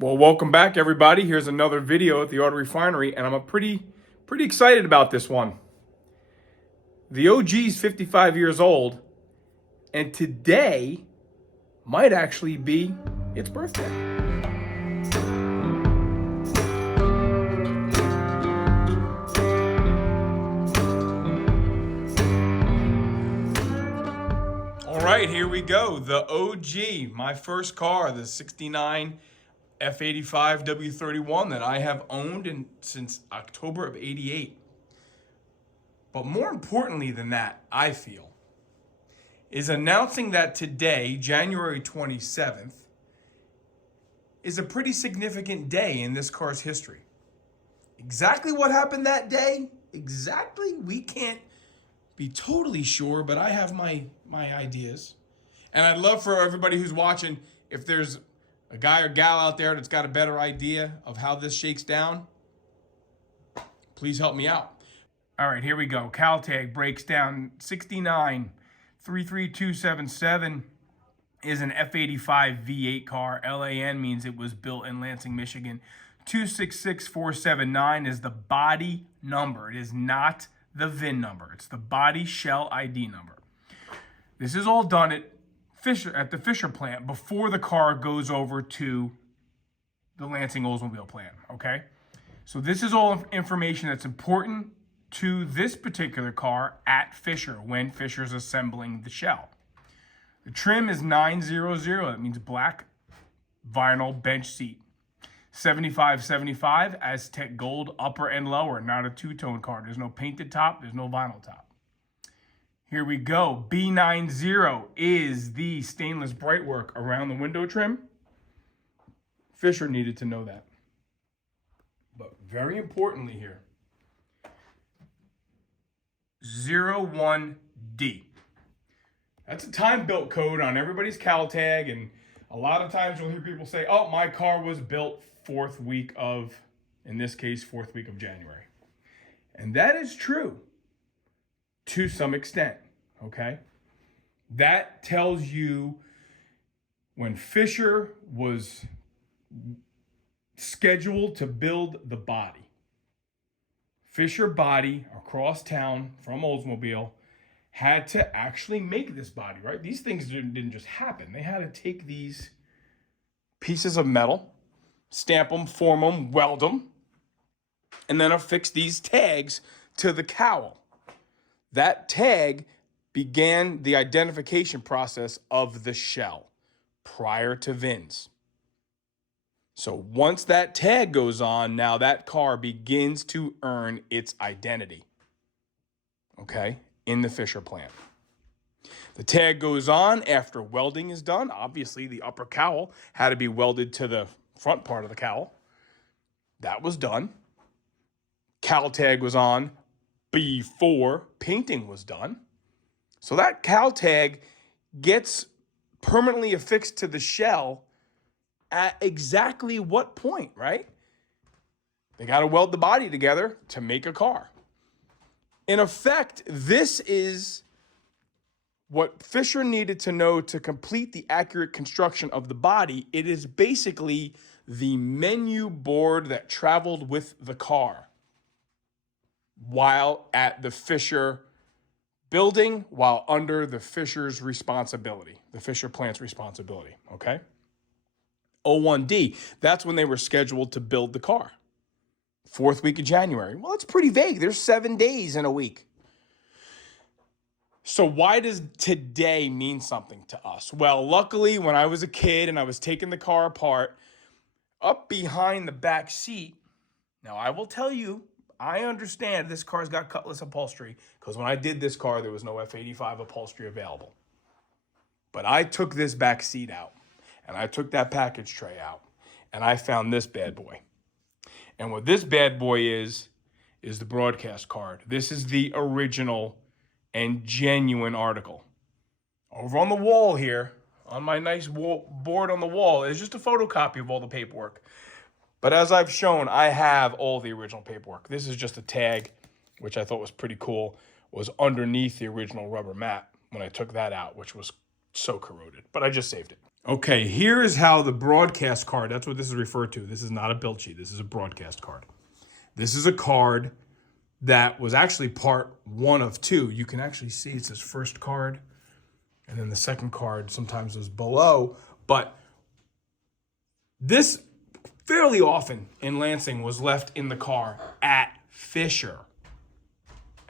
Well, welcome back, everybody. Here's another video at the auto refinery, and I'm pretty excited about this one. The OG's 55 years old, and today might actually be its birthday. All right, here we go. The OG, my first car, the 69 F85 W31 that I have owned since October of 88. But more importantly than that, I feel, is announcing that today, January 27th, is a pretty significant day in this car's history. Exactly what happened that day, we can't be totally sure, but I have my ideas. And I'd love for everybody who's watching, if there's a guy or gal out there that's got a better idea of how this shakes down, please help me out. All right, here we go. CalTag breaks down 69 33277 is an F85 V8 car. LAN means it was built in Lansing, Michigan. 266479 is the body number. It is not the VIN number. It's the body shell ID number. This is all done at the Fisher plant before the car goes over to the Lansing Oldsmobile plant, okay? So this is all information that's important to this particular car at Fisher when Fisher's assembling the shell. The trim is 900. That means black vinyl bench seat. 7575 Aztec Gold upper and lower, not a two-tone car. There's no painted top. There's no vinyl top. Here we go. B90 is the stainless brightwork around the window trim. Fisher needed to know that. But very importantly here, 01D. That's a time-built code on everybody's CalTag, and a lot of times you'll hear people say, oh, my car was built fourth week of January. And that is true to some extent, okay? That tells you when Fisher was scheduled to build the body. Fisher Body across town from Oldsmobile had to actually make this body, right? These things didn't just happen. They had to take these pieces of metal, stamp them, form them, weld them, and then affix these tags to the cowl. That tag began the identification process of the shell prior to VINs. So once that tag goes on, now that car begins to earn its identity, okay, in the Fisher plant. The tag goes on after welding is done. Obviously, the upper cowl had to be welded to the front part of the cowl. That was done. CalTag was on before painting was done. So that CalTag gets permanently affixed to the shell at exactly what point, right? They got to weld the body together to make a car. In effect, this is what Fisher needed to know to complete the accurate construction of the body. It is basically the menu board that traveled with the car while at the Fisher building, while under the Fisher's responsibility, the Fisher plant's responsibility, okay? 01D, that's when they were scheduled to build the car. Fourth week of January. Well, it's pretty vague. There's 7 days in a week. So why does today mean something to us? Well, luckily, when I was a kid and I was taking the car apart, up behind the back seat, now I will tell you, I understand this car's got Cutlass upholstery because when I did this car, there was no F85 upholstery available. But I took this back seat out and I took that package tray out and I found this bad boy. And what this bad boy is the broadcast card. This is the original and genuine article. Over on the wall here, on my nice board on the wall, is just a photocopy of all the paperwork. But as I've shown, I have all the original paperwork. This is just a tag, which I thought was pretty cool, was underneath the original rubber mat when I took that out, which was so corroded. But I just saved it. Okay, here is how the broadcast card, that's what this is referred to. This is not a build sheet. This is a broadcast card. This is a card that was actually part one of two. You can actually see it says first card, and then the second card sometimes is below. But this fairly often in Lansing was left in the car at Fisher.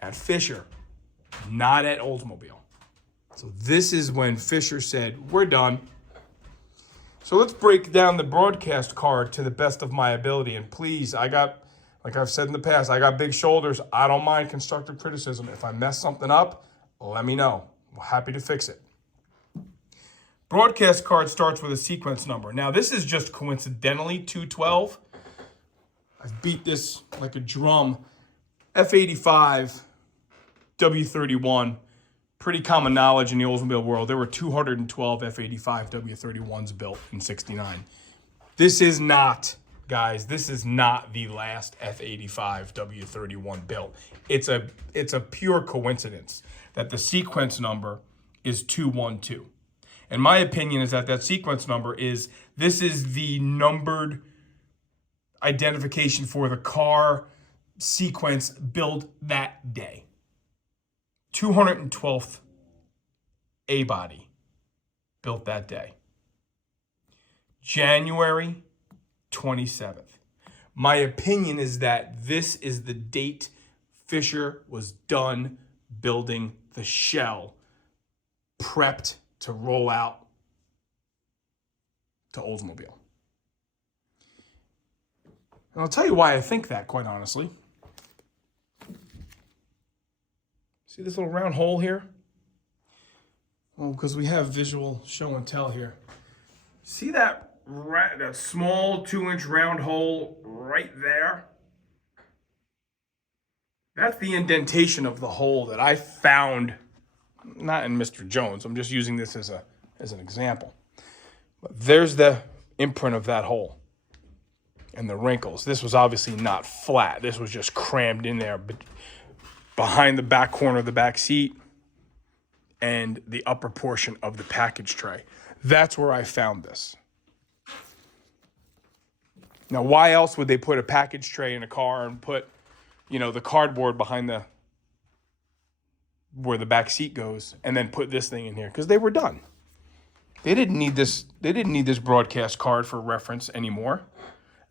At Fisher, not at Oldsmobile. So this is when Fisher said, we're done. So let's break down the broadcast card to the best of my ability. And please, like I've said in the past, I got big shoulders. I don't mind constructive criticism. If I mess something up, let me know. I'm happy to fix it. Broadcast card starts with a sequence number. Now, this is just coincidentally 212. I've beat this like a drum. F85, W31, pretty common knowledge in the Oldsmobile world. There were 212 F85 W31s built in '69. This is not, guys, this is not the last F85 W31 built. It's a pure coincidence that the sequence number is 212. And my opinion is that sequence number is, this is the numbered identification for the car sequence built that day. 212th A-body built that day. January 27th. My opinion is that this is the date Fisher was done building the shell, prepped to roll out to Oldsmobile. And I'll tell you why I think that, quite honestly. See this little round hole here? Well, because we have visual show and tell here. See that small 2-inch round hole right there? That's the indentation of the hole that I found, not in Mr. Jones. I'm just using this as an example. But there's the imprint of that hole and the wrinkles. This was obviously not flat. This was just crammed in there behind the back corner of the back seat and the upper portion of the package tray. That's where I found this. Now, why else would they put a package tray in a car and put, the cardboard behind where the back seat goes, and then put this thing in here? Because they were done. They didn't need this. They didn't need this broadcast card for reference anymore.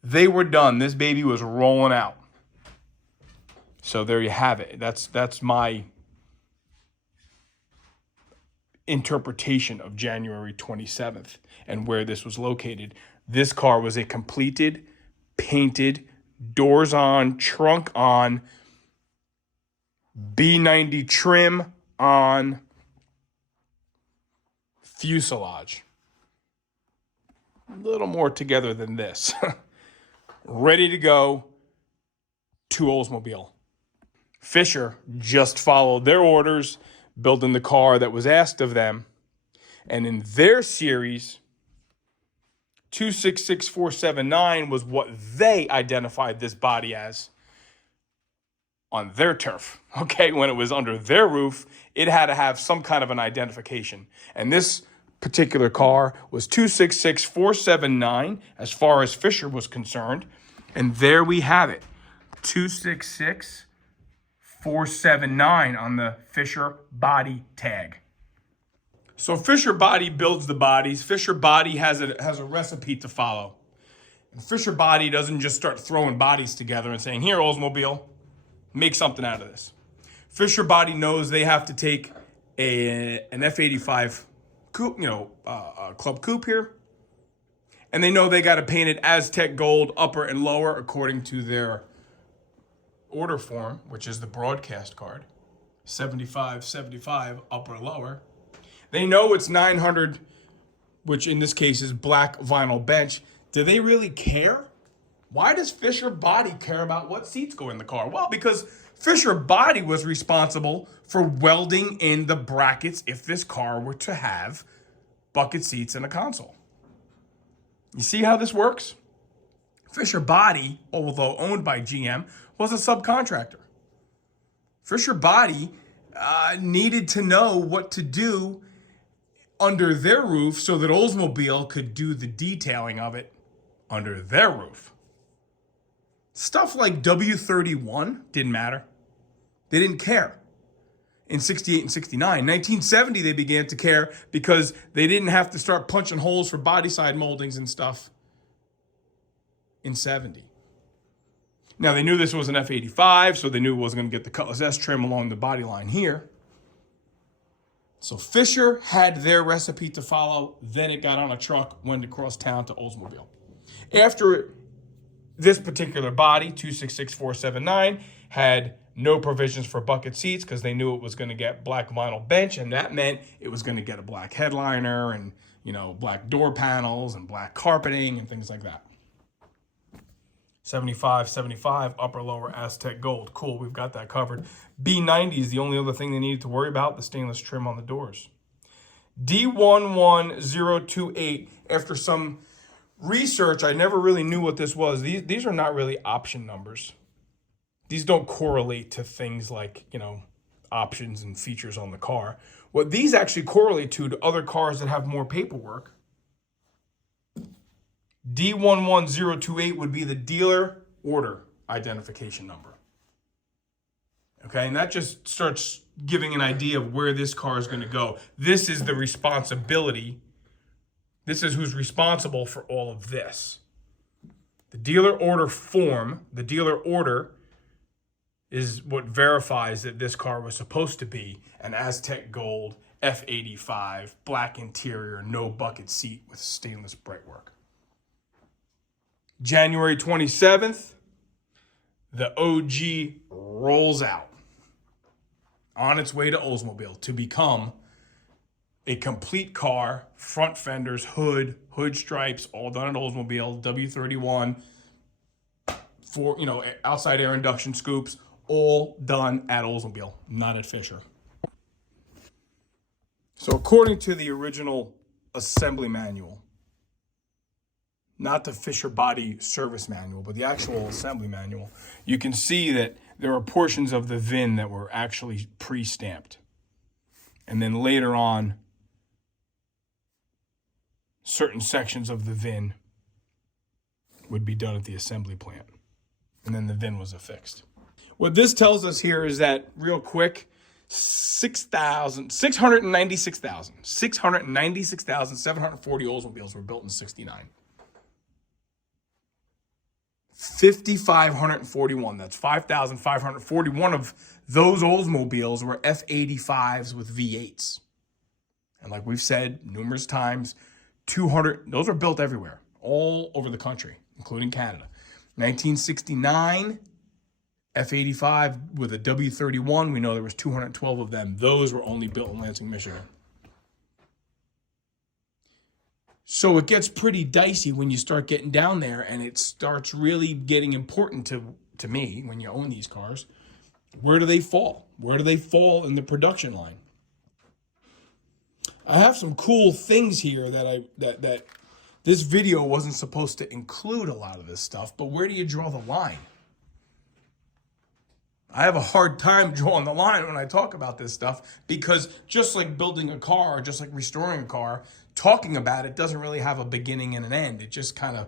They were done. This baby was rolling out. So there you have it. That's my interpretation of January 27th and where this was located. This car was a completed, painted, doors on, trunk on, B90 trim on, fuselage. A little more together than this. Ready to go to Oldsmobile. Fisher just followed their orders, building the car that was asked of them. And in their series, 266479 was what they identified this body as on their turf. Okay, when it was under their roof, it had to have some kind of an identification. And this particular car was 266479 as far as Fisher was concerned. And there we have it, 266479 on the Fisher body tag. So Fisher Body builds the bodies. Fisher Body has a recipe to follow. And Fisher Body doesn't just start throwing bodies together and saying, here, Oldsmobile, make something out of this. Fisher Body knows they have to take an F85 coupe, club coupe here. And they know they got to paint it Aztec gold, upper and lower, according to their order form, which is the broadcast card. 75, upper, lower. They know it's 900, which in this case is black vinyl bench. Do they really care? Why does Fisher Body care about what seats go in the car? Well, because Fisher Body was responsible for welding in the brackets if this car were to have bucket seats and a console. You see how this works? Fisher Body, although owned by GM, was a subcontractor. Fisher Body needed to know what to do under their roof so that Oldsmobile could do the detailing of it under their roof. Stuff like W31 didn't matter. They didn't care in 68 and 69. 1970, they began to care because they didn't have to start punching holes for body side moldings and stuff in 70. Now, they knew this was an F85, so they knew it wasn't going to get the Cutlass S trim along the body line here. So Fisher had their recipe to follow. Then it got on a truck, went across town to Oldsmobile. After this particular body, 266479, had no provisions for bucket seats because they knew it was going to get black vinyl bench, and that meant it was going to get a black headliner and, black door panels and black carpeting and things like that. 75, upper lower Aztec gold. Cool, we've got that covered. B90 is the only other thing they needed to worry about, the stainless trim on the doors. D11028, after some research, I never really knew what this was. These are not really option numbers. These don't correlate to things like, options and features on the car. What these actually correlate to other cars that have more paperwork. D11028 would be the dealer order identification number. Okay, and that just starts giving an idea of where this car is going to go. This is the responsibility. This is who's responsible for all of this. The dealer order form, the dealer order is what verifies that this car was supposed to be an Aztec Gold F85, black interior, no bucket seat with stainless brightwork. January 27th, the OG rolls out on its way to Oldsmobile to become a complete car, front fenders, hood stripes, all done at Oldsmobile, W31, for, outside air induction scoops, all done at Oldsmobile, not at Fisher. So according to the original assembly manual, not the Fisher body service manual, but the actual assembly manual, you can see that there are portions of the VIN that were actually pre-stamped. And then later on, certain sections of the VIN would be done at the assembly plant. And then the VIN was affixed. What this tells us here is that, real quick, 696,740 Oldsmobiles were built in 69. 5,541, that's 5,541 of those Oldsmobiles were F85s with V8s. And like we've said numerous times, 200, those are built everywhere, all over the country, including Canada. 1969, F85 with a W31, we know there was 212 of them. Those were only built in Lansing, Michigan. So it gets pretty dicey when you start getting down there, and it starts really getting important to me when you own these cars. Where do they fall? Where do they fall in the production line? I have some cool things here that this video wasn't supposed to include a lot of this stuff, but where do you draw the line? I have a hard time drawing the line when I talk about this stuff because just like building a car, just like restoring a car, talking about it doesn't really have a beginning and an end. It just kind of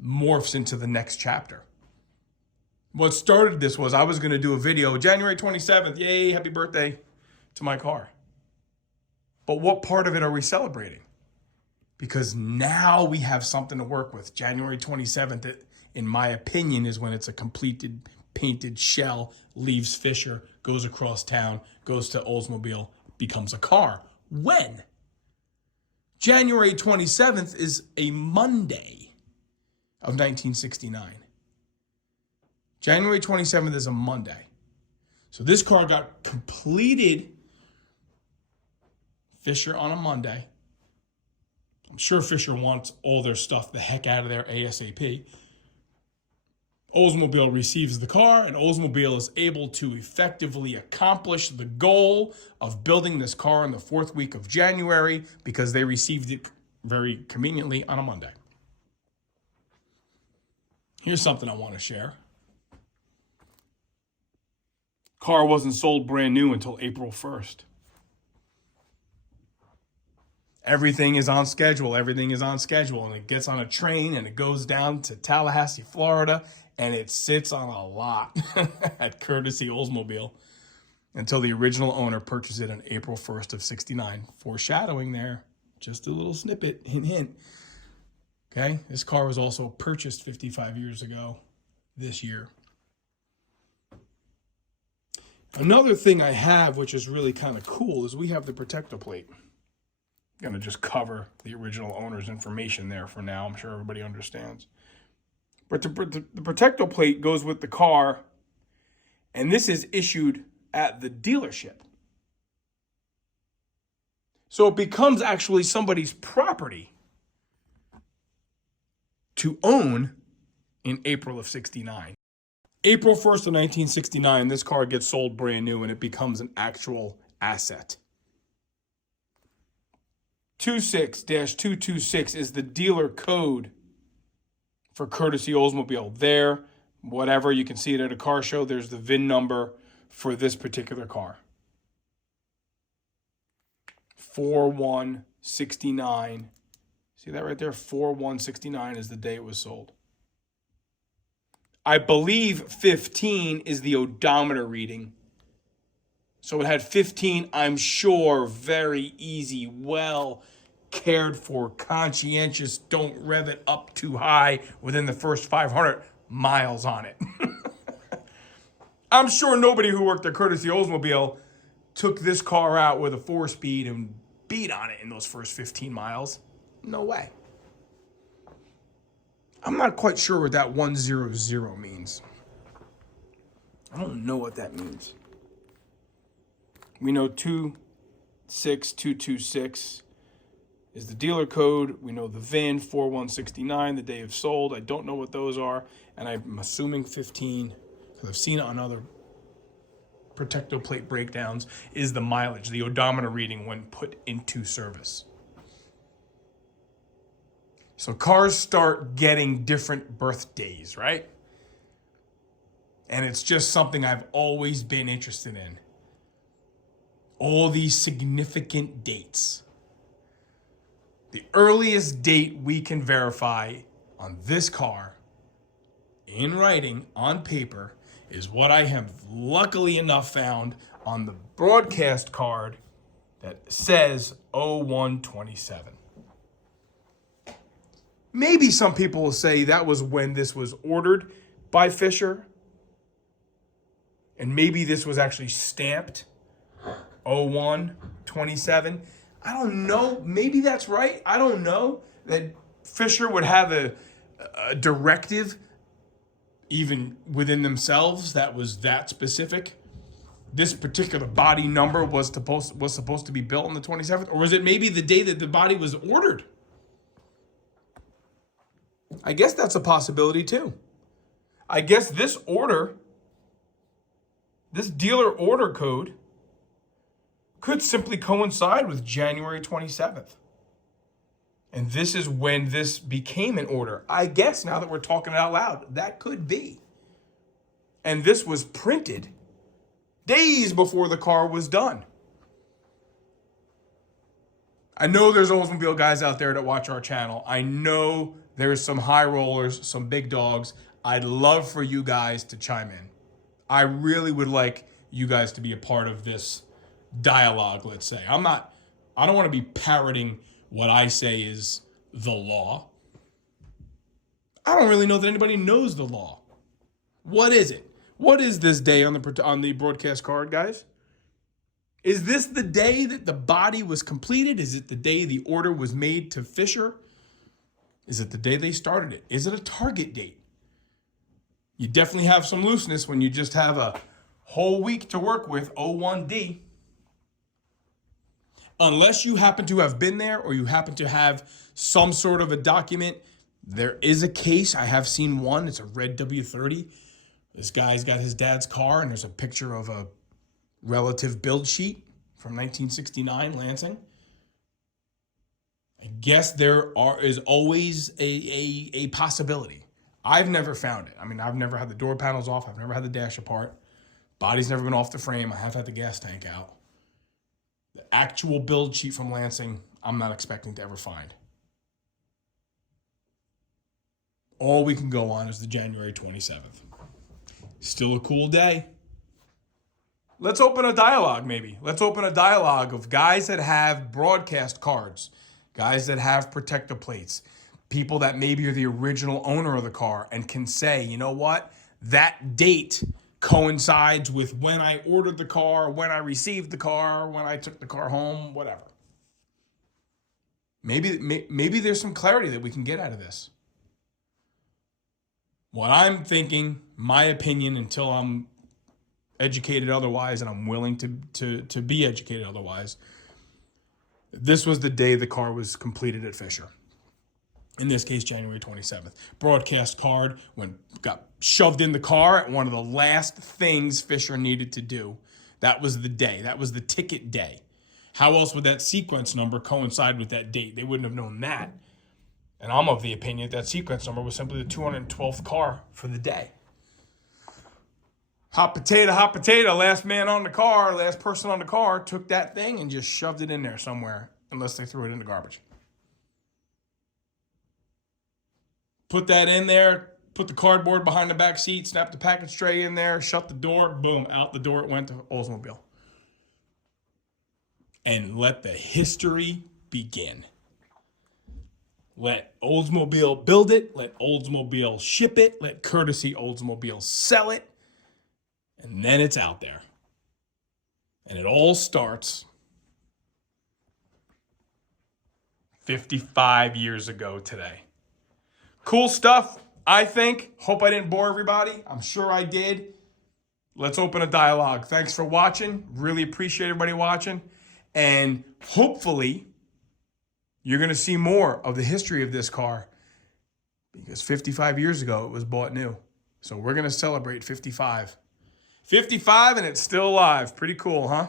morphs into the next chapter. What started this was I was going to do a video, January 27th, yay, happy birthday to my car. But what part of it are we celebrating? Because now we have something to work with. January 27th, in my opinion, is when it's a completed painted shell, leaves Fisher, goes across town, goes to Oldsmobile, becomes a car. When? January 27th is a Monday of 1969. January 27th is a Monday. So this car got completed Fisher on a Monday. I'm sure Fisher wants all their stuff the heck out of there ASAP. Oldsmobile receives the car, and Oldsmobile is able to effectively accomplish the goal of building this car in the 4th week of January because they received it very conveniently on a Monday. Here's something I want to share. Car wasn't sold brand new until April 1st. Everything is on schedule. Everything is on schedule. And it gets on a train and it goes down to Tallahassee, Florida, and it sits on a lot at Courtesy Oldsmobile until the original owner purchased it on April 1st of 69. Foreshadowing there. Just a little snippet, hint, hint. Okay, this car was also purchased 55 years ago this year. Another thing I have, which is really kind of cool, is we have the protector plate. I'm going to just cover the original owner's information there for now. I'm sure everybody understands. But the protector plate goes with the car, and this is issued at the dealership. So it becomes actually somebody's property to own in April of 69. April 1st of 1969, this car gets sold brand new and it becomes an actual asset. 26-226 is the dealer code for Courtesy Oldsmobile. There, whatever, you can see it at a car show. There's the VIN number for this particular car. 4169. See that right there? 4169 is the day it was sold. I believe 15 is the odometer reading. So it had 15, I'm sure, very easy, well cared for, conscientious, don't rev it up too high within the first 500 miles on it. I'm sure nobody who worked at Courtesy Oldsmobile took this car out with a 4-speed and beat on it in those first 15 miles. No way. I'm not quite sure what that 100 means. I don't know what that means. We know 26226 is the dealer code. We know the VIN, 4169, the day of sold. I don't know what those are. And I'm assuming 15, because I've seen it on other protector plate breakdowns, is the mileage, the odometer reading when put into service. So cars start getting different birthdays, right? And it's just something I've always been interested in. All these significant dates. The earliest date we can verify on this car, in writing, on paper, is what I have luckily enough found on the broadcast card that says 0127. Maybe some people will say that was when this was ordered by Fisher. And maybe this was actually stamped 0127. I don't know. Maybe that's right. I don't know that Fisher would have a directive even within themselves that was that specific. This particular body number was supposed to be built on the 27th, or was it maybe the day that the body was ordered? I guess that's a possibility too. I guess this dealer order code could simply coincide with January 27th. And this is when this became an order. I guess now that we're talking it out loud, that could be. And this was printed days before the car was done. I know there's Oldsmobile guys out there that watch our channel. I know there's some high rollers, some big dogs. I'd love for you guys to chime in. I really would like you guys to be a part of this dialogue, let's say. I don't want to be parroting what I say is the law. I don't really know that anybody knows the law. What is it? What is this day on the broadcast card, guys? Is this the day that the body was completed? Is it the day the order was made to Fisher? Is it the day they started it? Is it a target date? You definitely have some looseness when you just have a whole week to work with, 01D. Unless you happen to have been there or you happen to have some sort of a document, there is a case. I have seen one. It's a red W30. This guy's got his dad's car, and there's a picture of a relative build sheet from 1969 Lansing. I guess is always a possibility. I've never found it. I mean, I've never had the door panels off. I've never had the dash apart. Body's never been off the frame. I have had the gas tank out. The actual build sheet from Lansing, I'm not expecting to ever find. All we can go on is the January 27th. Still a cool day. Let's open a dialogue, maybe. Let's open a dialogue of guys that have broadcast cards, guys that have protector plates, people that maybe are the original owner of the car and can say, you know what, that date coincides with when I ordered the car, when I received the car, when I took the car home, whatever. Maybe there's some clarity that we can get out of this. What I'm thinking, my opinion, until I'm educated otherwise, and I'm willing to be educated otherwise, this was the day the car was completed at Fisher. In this case, January 27th. Broadcast card got shoved in the car at one of the last things Fisher needed to do. That was the day. That was the ticket day. How else would that sequence number coincide with that date? They wouldn't have known that. And I'm of the opinion that sequence number was simply the 212th car for the day. Hot potato, last man on the car, last person on the car took that thing and just shoved it in there somewhere, unless they threw it in the garbage. Put that in there, put the cardboard behind the back seat, snap the package tray in there, shut the door, boom, out the door it went to Oldsmobile. And let the history begin. Let Oldsmobile build it, let Oldsmobile ship it, let Courtesy Oldsmobile sell it, and then it's out there. And it all starts 55 years ago today. Cool stuff, I think. Hope I didn't bore everybody. I'm sure I did. Let's open a dialogue. Thanks for watching. Really appreciate everybody watching. And hopefully, you're going to see more of the history of this car, because 55 years ago, it was bought new. So we're going to celebrate 55. 55 and it's still alive. Pretty cool, huh?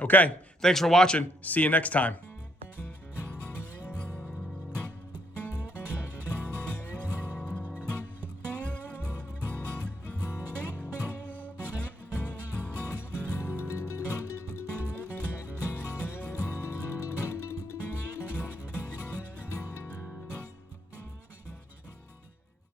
Okay. Thanks for watching. See you next time.